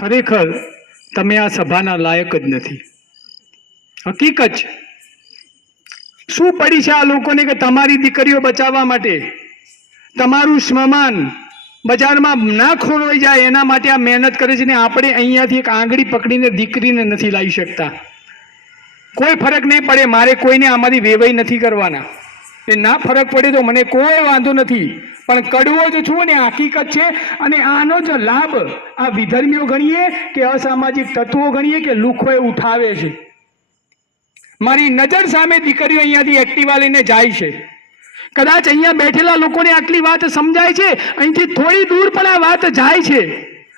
ખરેખર તમે આ સભાના લાયક જ નથી. હકીકત છે. શું પડી છે આ લોકોને કે તમારી દીકરીઓ બચાવવા માટે તમારું સ્મશાન બજારમાં ના ખોરવાઈ જાય એના માટે આ મહેનત કરે છે ને આપણે અહીંયાથી એક આંગળી પકડીને દીકરીને નથી લાવી શકતા. કોઈ ફરક નહીં પડે, મારે કોઈને આમાંથી વેવાઈ નથી કરવાના. એ ના ફરક પડે તો મને કોઈ વાંધો નથી, પણ કડવો જ છું ને હકીકત છે. અને આનો જ લાભ આ વિધર્મીઓ ગણીએ કે અસામાજિક તત્વો ગણીએ કે લુખોએ ઉઠાવે છે. મારી નજર સામે દીકરીઓ અહીંયાથી એક્ટિવા લઈને જાય છે. કદાચ અહીંયા બેઠેલા લોકોને આટલી વાત સમજાય છે, અહીંથી થોડી દૂર પણ આ વાત જાય છે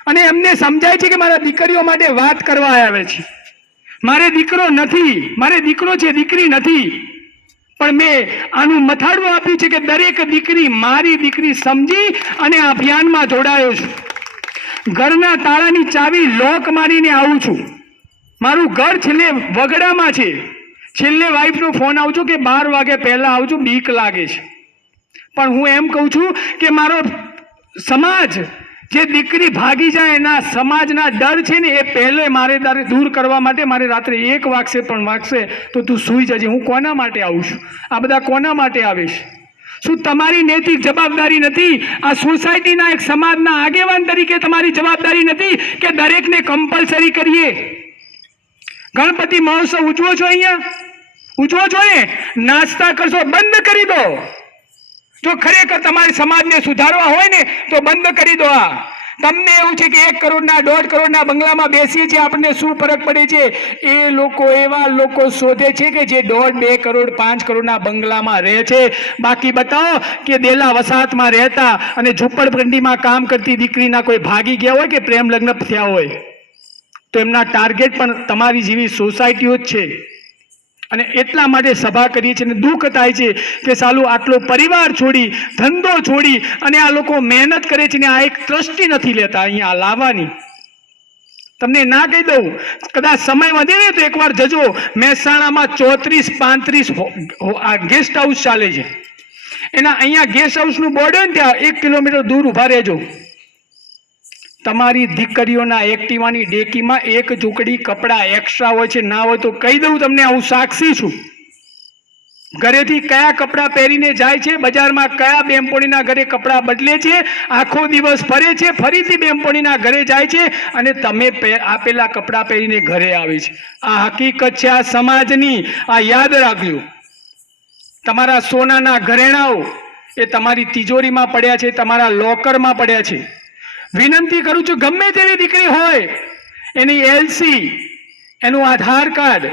અને એમને સમજાય છે કે મારા દીકરીઓ માટે વાત કરવા આવે છે. મારે દીકરો નથી, મારે દીકરો છે, દીકરી નથી. પણ મેં આનું મથાળું આપ્યું છે કે દરેક દીકરી મારી દીકરી સમજી અને આ અભિયાનમાં જોડાયો છું. ઘરના તાળાની ચાવી લોક મારીને આવું છું. મારું ઘર છેલ્લે વગડામાં છે. છેલ્લે વાઈફનો ફોન આવજો કે 12 વાગે પહેલા આવજો, બીક લાગે છે. પણ હું એમ કહું છું કે મારો સમાજ જે દીકરી ભાગી જાય એના સમાજના ડર છે ને એ પહેલે મારે દૂર કરવા માટે મારે રાત્રે 1 વાગશે પણ વાગશે તો તું સૂઈ જજે. હું કોના માટે આવું છું? આ બધા કોના માટે આવે છે? શું તમારી નૈતિક જવાબદારી નથી? આ સોસાયટીના એક સમાજના આગેવાન તરીકે તમારી જવાબદારી નથી કે દરેકને કમ્પલસરી કરીએ? ગણપતિ મહોત્સવ ઉજવો છો, અહીંયા ઉજવો છો ને, નાસ્તા કરશો બંધ કરી દો. જો ખરેખર તમારે સમાજને સુધારવા હોય ને તો બંધ કરી દો. આ તમને એવું છે કે 1 કરોડના 1.5 કરોડના બંગલામાં બેસીએ છીએ, આપણને શું ફરક પડે છે? એ લોકો એવા લોકો શોધે છે કે જે 1.5, 2 કરોડ 5 કરોડના બંગલામાં રહે છે. બાકી બતાવો કે દેલા વસાહતમાં રહેતા અને ઝૂંપડપટ્ટીમાં કામ કરતી દીકરીના કોઈ ભાગી ગયા હોય કે પ્રેમ લગ્ન થયા હોય તો એમના ટાર્ગેટ પણ તમારી જેવી સોસાયટીઓ જ છે. અને એટલા માટે સભા કરીએ છીએ અને દુઃખ થાય છે કે સાલું આટલો પરિવાર છોડી, ધંધો છોડી અને આ લોકો મહેનત કરે છે ને આ એક ટ્રસ્ટી નથી લેતા અહીંયા લાવવાની. તમને ના કહી દઉં, કદાચ સમય વધે ને તો એકવાર જજો. મહેસાણામાં 34-35 આ ગેસ્ટ હાઉસ ચાલે છે. એના અહીંયા ગેસ્ટ હાઉસનું બોર્ડ હોય ને ત્યાં 1 કિલોમીટર દૂર ઊભા રહેજો. તમારી દીકરીઓના એક્ટિવાની ડેકીમાં 1 ઝૂંકડી કપડાં એક્સ્ટ્રા હોય છે. ના હોય તો કહી દઉં તમને, હું સાક્ષી છું. ઘરેથી કયા કપડાં પહેરીને જાય છે, બજારમાં કયા બેનપણીના ઘરે કપડાં બદલે છે, આખો દિવસ ફરે છે, ફરીથી બેનપણીના ઘરે જાય છે અને તમે આપેલા કપડાં પહેરીને ઘરે આવે છે. આ હકીકત છે આ સમાજની. આ યાદ રાખજો. તમારા સોનાના ઘરેણાઓ એ તમારી તિજોરીમાં પડ્યા છે, તમારા લોકરમાં પડ્યા છે. વિનંતી કરું છું, ગમે તેવી દીકરી હોય એની LC, એનું આધાર કાર્ડ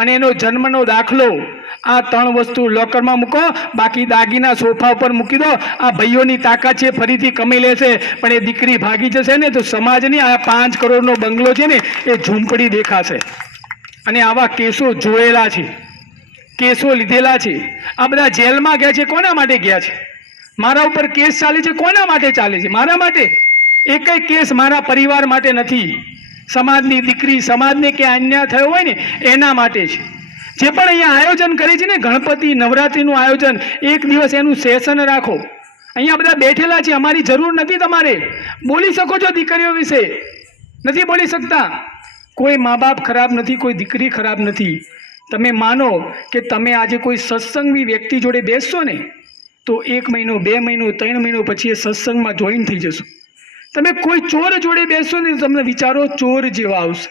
અને એનો જન્મનો દાખલો, આ 3 વસ્તુ લોકરમાં મૂકો. બાકી દાગીના સોફા ઉપર મૂકી દો. આ ભાઈઓની તાકાત છે, ફરીથી કમાઈ લેશે. પણ એ દીકરી ભાગી જશે ને તો સમાજની આ 5 કરોડનો બંગલો છે ને એ ઝૂંપડી દેખાશે. અને આવા કેસો જોયેલા છે, કેસો લીધેલા છે. આ બધા જેલમાં ગયા છે, કોના માટે ગયા છે? મારા ઉપર કેસ ચાલે છે, કોના માટે ચાલે છે? મારા માટે. એકય કેસ મારા પરિવાર માટે નથી. સમાજની દીકરી, સમાજને કે અન્યાય થયો હોય ને એના માટે છે. જે પણ અહીંયા આયોજન કરે છે ને, ગણપતિ નવરાત્રિનું આયોજન, એક દિવસ એનું સેશન રાખો. અહીંયા બધા બેઠેલા છે, અમારી જરૂર નથી. તમારે બોલી શકો છો દીકરીઓ વિશે, નથી બોલી શકતા. કોઈ મા બાપ ખરાબ નથી, કોઈ દીકરી ખરાબ નથી. તમે માનો કે તમે આજે કોઈ સત્સંગી વ્યક્તિ જોડે બેસશો ને તો 1 મહિનો, 2 મહિનો, 3 મહિનો પછી એ સત્સંગમાં જોઈન થઈ જશો. તમે કોઈ ચોર જોડે બેસશો ને તો તમને વિચારો ચોર જેવા આવશે.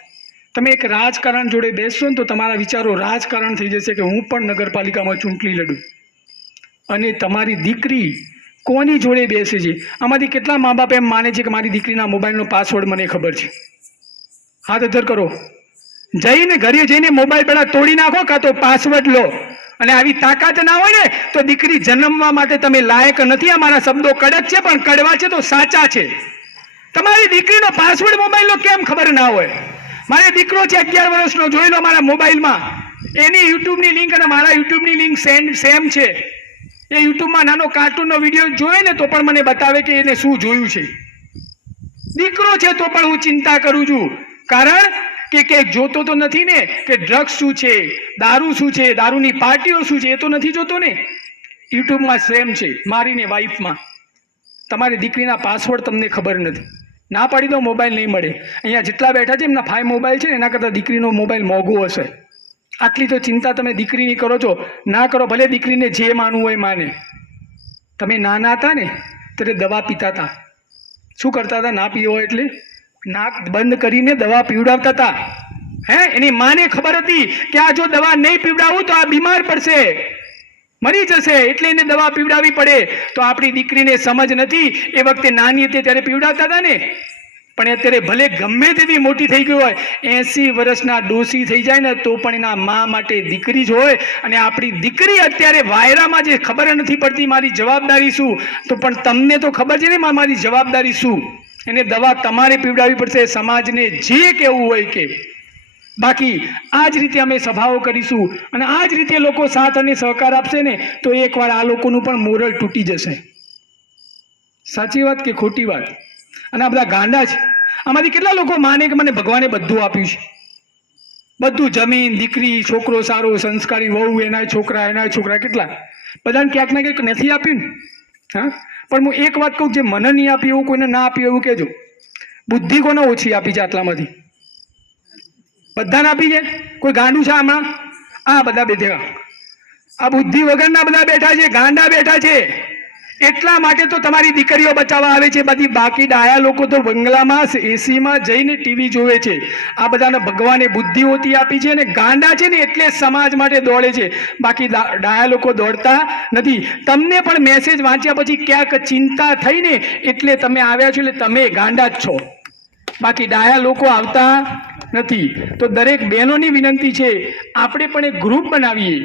તમે એક રાજકારણ જોડે બેસશો ને તો તમારા વિચારો રાજકારણ થઈ જશે કે હું પણ નગરપાલિકામાં ચૂંટણી લડું. અને તમારી દીકરી કોની જોડે બેસે છે? આમાંથી કેટલા મા બાપ એમ માને છે કે મારી દીકરીના મોબાઈલનો પાસવર્ડ મને ખબર છે? હાથ અધર કરો. જઈને ઘરે જઈને મોબાઈલ પેલા તોડી નાખો, કાં તો પાસવર્ડ લો. અને આવી તાકાત ના હોય ને તો દીકરી જન્મવા માટે તમે લાયક નથી. અમારા શબ્દો કડક છે પણ કડવા છે તો સાચા છે. તમારી દીકરીનો પાસવર્ડ મોબાઈલનો કેમ ખબર ના હોય? મારે દીકરો છે 11 વર્ષનો, જોઈ લો મારા મોબાઈલમાં. એની યુટ્યુબની લિંક અને મારા યુટ્યુબની લિંક સેમ છે. એ યુટ્યુબમાં નાનો કાર્ટૂનનો વિડીયો જોયે ને તો પણ મને બતાવે કે એને શું જોયું છે. દીકરો છે તો પણ હું ચિંતા કરું છું. કારણ કે જોતો તો નથી ને કે ડ્રગ્સ શું છે, દારૂ શું છે, દારૂની પાર્ટીઓ શું છે, એ તો નથી જોતો ને. યુટ્યુબમાં સેમ છે મારીને વાઈફમાં. તમારી દીકરીના પાસવર્ડ તમને ખબર નથી. ના પાડી દો, મોબાઈલ નહીં મળે. અહીંયા જેટલા બેઠા છે એમના 5 મોબાઈલ છે ને એના કરતાં દીકરીનો મોબાઈલ મોંઘો હશે. આટલી તો ચિંતા તમે દીકરીની કરો છો. ના કરો, ભલે દીકરીને જે માનવું હોય માને. તમે નાના હતા ને ત્યારે દવા પીતા હતા. શું કરતા હતા? ના પીવો એટલે નાક બંધ કરીને દવા પીવડાવતા હતા. એની માને ખબર હતી કે આ જો દવા નહીં પીવડાવું તો આ બીમાર પડશે, મરી જશે, એટલે એને દવા પીવડાવવી પડે. તો આપણી દીકરીને સમજ નથી. એ વખતે નાની હતી ત્યારે પીવડાવતા હતા ને. પણ અત્યારે ભલે ગમે તેવી મોટી થઈ ગઈ હોય, 80 વર્ષના ડોસી થઈ જાય ને તો પણ એના મા માટે દીકરી જ હોય. અને આપણી દીકરી અત્યારે વાયરામાં જે ખબર નથી પડતી મારી જવાબદારી શું, તો પણ તમને તો ખબર છે ને મારી જવાબદારી શું. એને દવા તમારે પીવડાવવી પડશે, સમાજને જે કહેવું હોય કે. બાકી આ જ રીતે અમે સભાઓ કરીશું અને આ જ રીતે લોકો સાથ અને સહકાર આપશે ને તો એકવાર આ લોકોનું પણ મોરલ તૂટી જશે. સાચી વાત કે ખોટી વાત? અને આ બધા ગાંડા છે. આમાંથી કેટલા લોકો માને કે મને ભગવાને બધું આપ્યું છે, બધું, જમીન, દીકરી, છોકરો સારો, સંસ્કારી, વહુ, એના છોકરા, કેટલા બધાને ક્યાંક ને ક્યાંક નથી આપ્યું ને. હા, પણ હું એક વાત કહું, જે મને નહીં આપી એવું કોઈને ના આપ્યું એવું કહેજો. બુદ્ધિ કોને ઓછી આપી છે આટલામાંથી? બધાને આપી છે. કોઈ ગાંડું છે હમણાં? આ બધા બેઠા, આ બુદ્ધિ વગરના બધા બેઠા છે, ગાંડા બેઠા છે. એટલા માટે તો તમારી દીકરીઓ બચાવવા આવે છે. બધી બાકી ડાયા લોકો તો બંગલામાં એસીમાં જઈને ટીવી જોવે છે. આ બધાને ભગવાને બુદ્ધિ ઓછી આપી છે અને ગાંડા છે ને એટલે સમાજ માટે દોડે છે. બાકી ડાયા લોકો દોડતા નથી. તમને પણ મેસેજ વાંચ્યા પછી ક્યાંક ચિંતા થઈને એટલે તમે આવ્યા છો, એટલે તમે ગાંડા જ છો. બાકી ડાયા લોકો આવતા નથી. તો દરેક બહેનોની વિનંતી છે, આપણે પણ એક ગ્રુપ બનાવીએ.